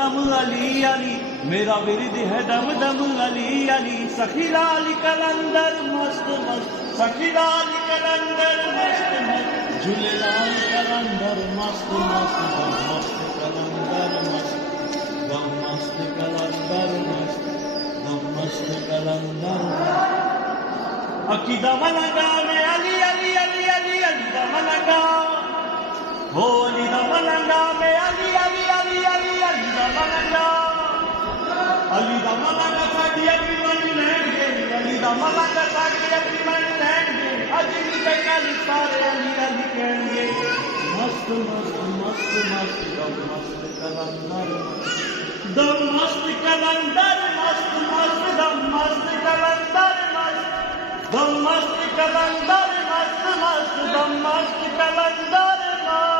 दम अली अली, मेरा विरद है दम दम अली अली। सखी लाल कलंदर मस्त मस्त, सखी लाल कलंदर मस्त मस्त, झूले लाल कलंदर मस्त मस्त, दम मस्त कलंदर मस्त, दम मस्त कलंदर मस्त, दम मस्त कलंदर मस्त। अकीदा मलंगा में अली अली अली अली अली दा मलंगा, हो अली दा मलंगा में अली अली अली अली अली दा मलंगा। अली दा मलंगा साडी अग्रीमेंट लैंगे, अली दा मलंगा साडी अग्रीमेंट लैंगे, अज भी कल सारे अली अली कहेंगे। मस्त मस्त मस्त मस्त, दम मस्त कलंदर मस्त, दम मस्त कलंदर मस्त मस्त, दम मस्त कलंदर मस्त, दम मस्त कलंदर मस्त मस्त, दम मस्त कलंदर मस्त।